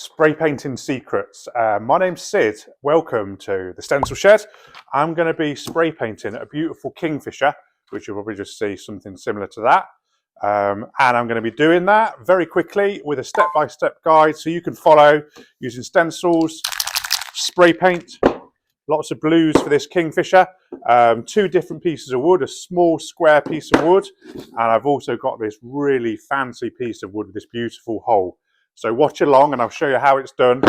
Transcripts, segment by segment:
Spray painting secrets. My name's Sid. Welcome to the Stencil Shed. I'm going to be spray painting a beautiful Kingfisher, which you'll probably just see something similar to that. And I'm going to be doing that very quickly with a step-by-step guide so you can follow using stencils, spray paint, lots of blues for this Kingfisher, two different pieces of wood, a small square piece of wood, and I've also got this really fancy piece of wood with this beautiful hole. So watch along and I'll show you how it's done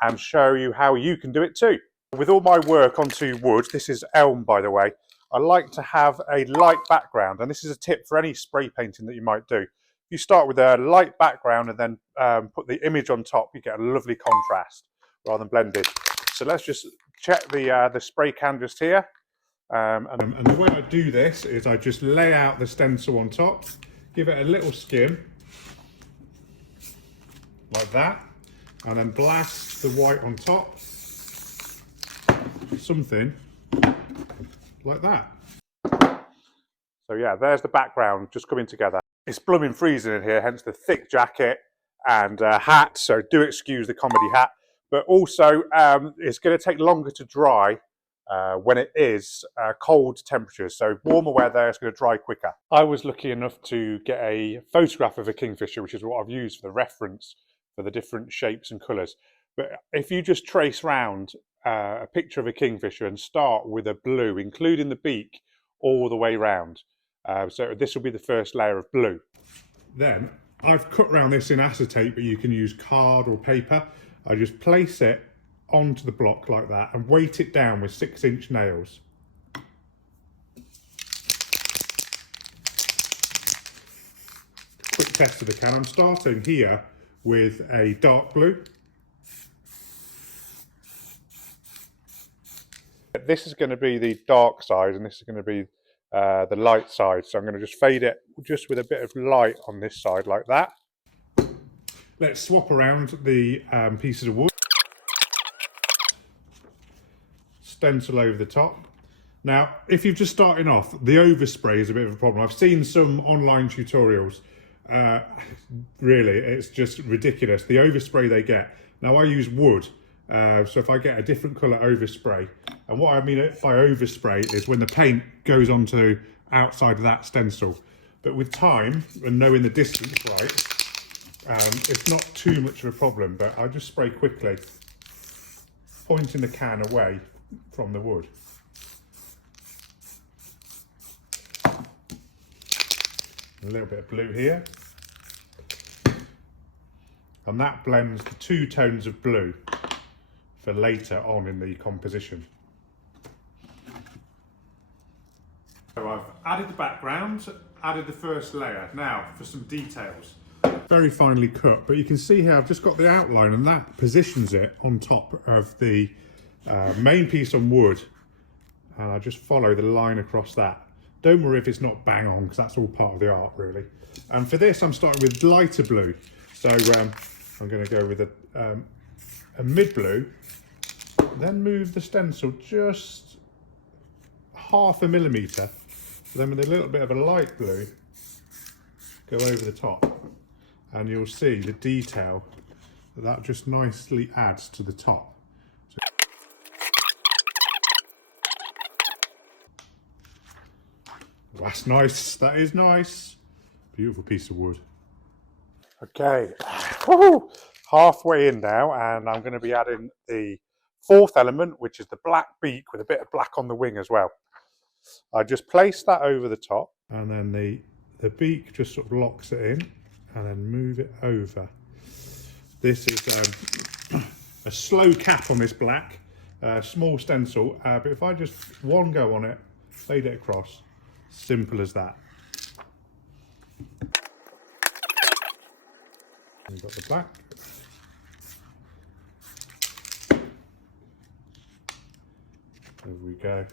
and show you how you can do it too. With all my work onto wood, this is elm by the way, I like to have a light background, and this is a tip for any spray painting that you might do. You start with a light background and then put the image on top, you get a lovely contrast rather than blended. So let's just check the spray canvas here. And the way I do this is I just lay out the stencil on top, give it a little skim, like that, and then blast the white on top, something like that. So yeah, there's the background just coming together. It's blooming freezing in here, hence the thick jacket and hat, so do excuse the comedy hat. But also, it's going to take longer to dry when it is cold temperatures. So warmer weather, it's going to dry quicker. I was lucky enough to get a photograph of a Kingfisher, which is what I've used for the reference for the different shapes and colours. But if you just trace round a picture of a Kingfisher and start with a blue, including the beak, all the way round. So this will be the first layer of blue. Then I've cut round this in acetate, but you can use card or paper. I just place it onto the block like that and weight it down with 6-inch nails. Quick test of the can. I'm starting here with a dark blue. This is going to be the dark side and this is going to be the light side. So I'm going to just fade it just with a bit of light on this side like that. Let's swap around the pieces of wood. Stencil over the top. Now, if you're just starting off, the overspray is a bit of a problem. I've seen some online tutorials. Really, it's just ridiculous. The overspray they get. Now, I use wood. So if I get a different colour overspray, and what I mean by overspray is when the paint goes onto outside of that stencil. But with time and knowing the distance right, it's not too much of a problem, but I just spray quickly, pointing the can away from the wood. A little bit of blue here. And that blends the two tones of blue for later on in the composition. So I've added the background, added the first layer. Now for some details. Very finely cut, but you can see here I've just got the outline and that positions it on top of the main piece on wood. And I just follow the line across that. Don't worry if it's not bang on, because that's all part of the art really. And for this I'm starting with lighter blue. So I'm going to go with a mid blue, then move the stencil just 0.5 millimetre, then with a little bit of a light blue, go over the top, and you'll see the detail that just nicely adds to the top. That's nice, that is nice. Beautiful piece of wood. Okay, halfway in now, and I'm going to be adding the fourth element, which is the black beak with a bit of black on the wing as well. I just place that over the top, and then the beak just sort of locks it in, and then move it over. This is a slow cap on this black, small stencil, but if I just one go on it, fade it across, simple as that. We've got the black. There we go.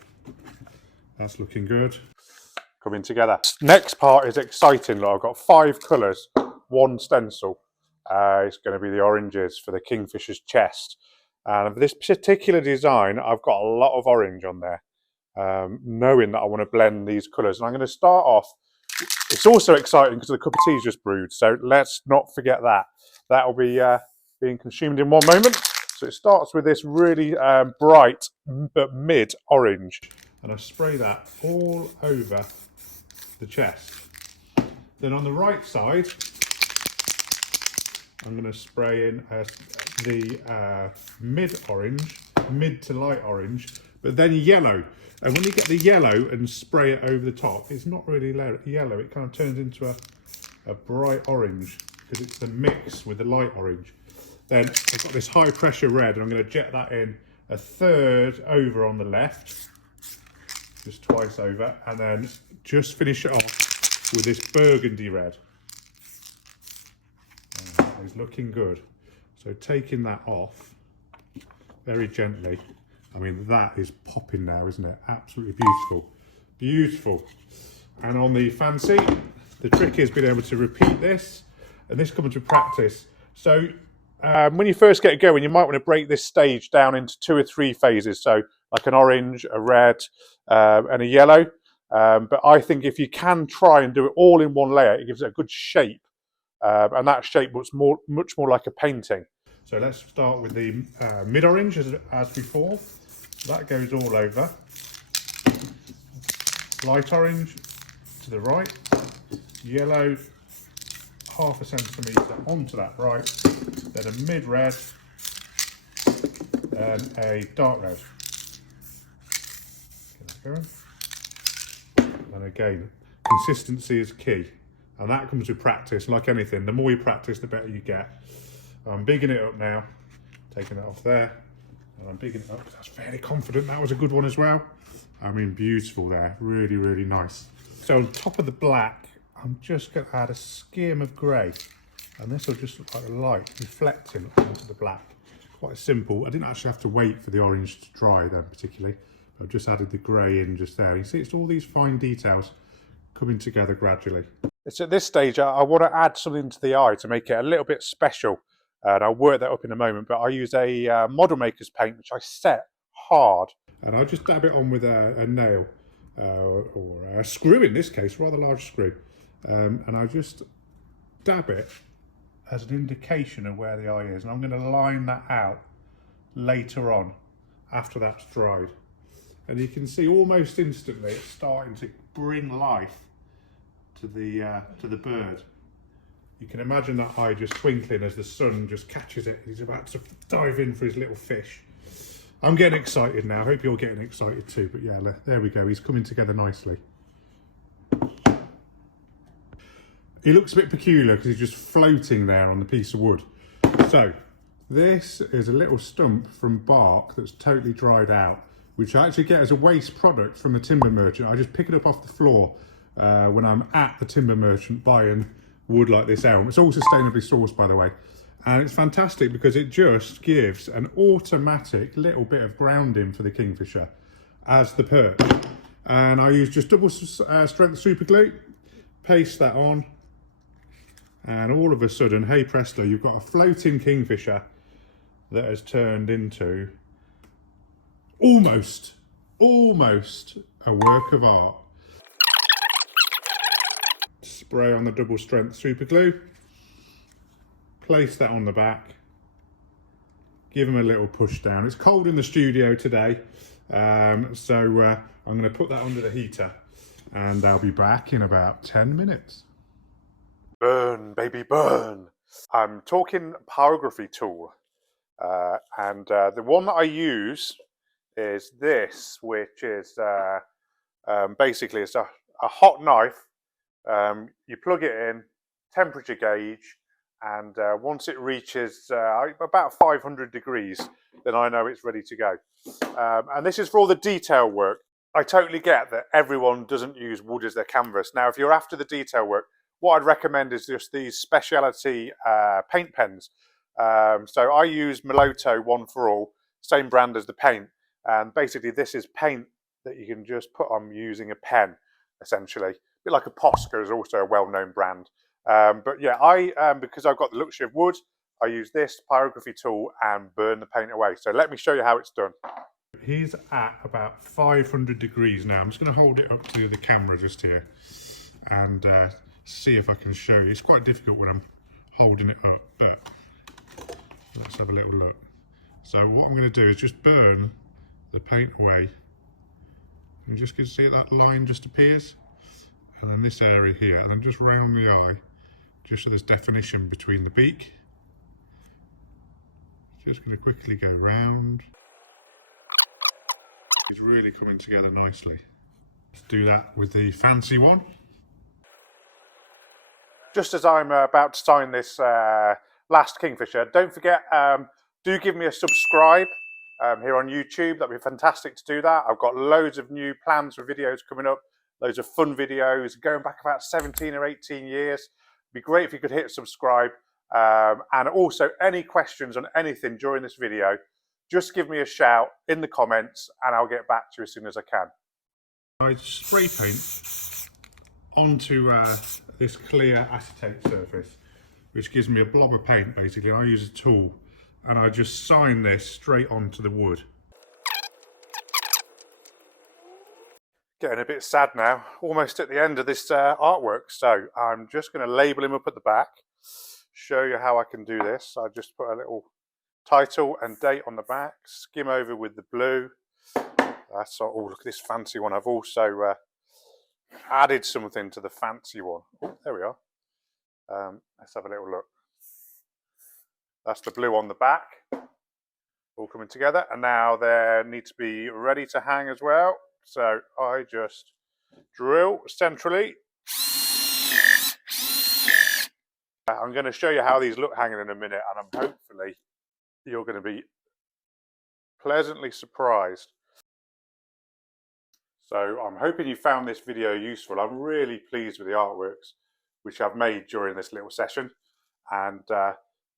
That's looking good. Coming together. Next part is exciting. Look, I've got 5 colours, 1 stencil. It's going to be the oranges for the Kingfisher's chest. And for this particular design, I've got a lot of orange on there, knowing that I want to blend these colours. And I'm going to start off. It's also exciting because the cup of tea is just brewed, so let's not forget that. That'll be being consumed in one moment. So it starts with this really bright but mid orange. And I spray that all over the chest. Then on the right side, I'm going to spray in the mid-orange, mid to light orange, but then yellow. And when you get the yellow and spray it over the top, it's not really yellow. It kind of turns into a bright orange because it's the mix with the light orange. Then I've got this high pressure red and I'm going to jet that in a third over on the left, just twice over, and then just finish it off with this burgundy red. That is looking good. So taking that off very gently. I mean, that is popping now, isn't it? Absolutely beautiful. Beautiful. And on the fancy, the trick is being able to repeat this, and this comes with practice. So when you first get going, you might want to break this stage down into 2 or 3 phases. So like an orange, a red, and a yellow. But I think if you can try and do it all in one layer, it gives it a good shape. And that shape looks much more like a painting. So let's start with the mid-orange as before. That goes all over. Light orange to the right. Yellow, ½ centimetre onto that right. Then a mid-red. And a dark red. Get that going. And again, consistency is key. And that comes with practice, like anything. The more you practice, the better you get. I'm bigging it up now, taking it off there. And I'm bigging it up because I was fairly confident that was a good one as well. I mean, beautiful there, really, really nice. So on top of the black, I'm just going to add a skim of grey. And this will just look like a light reflecting onto the black. Quite simple. I didn't actually have to wait for the orange to dry then particularly. I've just added the grey in just there. You see, it's all these fine details coming together gradually. It's at this stage I want to add something to the eye to make it a little bit special, and I'll work that up in a moment, but I use a model maker's paint which I set hard, and I just dab it on with a nail or a screw, in this case, rather large screw, and I just dab it as an indication of where the eye is, and I'm going to line that out later on after that's dried. And you can see almost instantly it's starting to bring life to the bird. You can imagine that eye just twinkling as the sun just catches it. He's about to dive in for his little fish. I'm getting excited now. I hope you're getting excited too. But yeah, there we go. He's coming together nicely. He looks a bit peculiar because he's just floating there on the piece of wood. So this is a little stump from bark that's totally dried out, which I actually get as a waste product from the timber merchant. I just pick it up off the floor when I'm at the timber merchant buying wood like this elm. It's all sustainably sourced, by the way. And it's fantastic because it just gives an automatic little bit of grounding for the Kingfisher as the perch. And I use just double strength super glue, paste that on, and all of a sudden, hey presto, you've got a floating Kingfisher that has turned into almost a work of art. Spray on the double strength super glue, place that on the back, give him a little push down. It's cold in the studio today, so I'm going to put that under the heater and I'll be back in about 10 minutes. Burn, baby, burn. I'm talking pyrography tool, and the one that I use is this, which is basically it's a hot knife. You plug it in, temperature gauge, and once it reaches about 500 degrees, then I know it's ready to go. And this is for all the detail work. I totally get that everyone doesn't use wood as their canvas. Now, if you're after the detail work, what I'd recommend is just these specialty paint pens. So I use Meloto One for All, same brand as the paint. And basically this is paint that you can just put on using a pen, essentially. A bit like a Posca is also a well-known brand. But yeah, because I've got the luxury of wood, I use this pyrography tool and burn the paint away. So let me show you how it's done. He's at about 500 degrees now. I'm just going to hold it up to the camera just here and see if I can show you. It's quite difficult when I'm holding it up, but Let's have a little look. So what I'm going to do is just burn the paint away. You just can see that line just appears, and then this area here, and then just round the eye, just so there's definition between the beak. Just going to quickly go round. It's really coming together nicely. Let's do that with the fancy one. Just as I'm about to sign this last Kingfisher, don't forget, do give me a subscribe here on YouTube. That'd be fantastic to do that. I've got loads of new plans for videos coming up, loads of fun videos going back about 17 or 18 years. It'd be great if you could hit subscribe. And also any questions on anything during this video, just give me a shout in the comments and I'll get back to you as soon as I can. I spray paint onto this clear acetate surface, which gives me a blob of paint basically. I use a tool and I just sign this straight onto the wood. Getting a bit sad now, almost at the end of this artwork, so I'm just going to label him up at the back, show you how I can do this. I just put a little title and date on the back, skim over with the blue. That's all. Oh, look at this fancy one. I've also added something to the fancy one. Oh, there we are. Let's have a little look. That's the blue on the back, all coming together, and now they need to be ready to hang as well. So I just drill centrally. I'm going to show you how these look hanging in a minute, and hopefully you're going to be pleasantly surprised. So I'm hoping you found this video useful. I'm really pleased with the artworks which I've made during this little session, and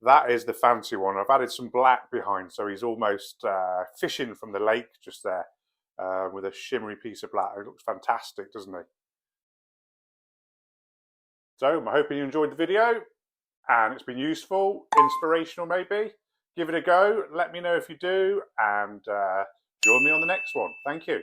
that is the fancy one. I've added some black behind, so he's almost fishing from the lake just there with a shimmery piece of black. It looks fantastic, doesn't it? So I'm hoping you enjoyed the video and it's been useful, inspirational maybe. Give it a go, let me know if you do, and join me on the next one. Thank you.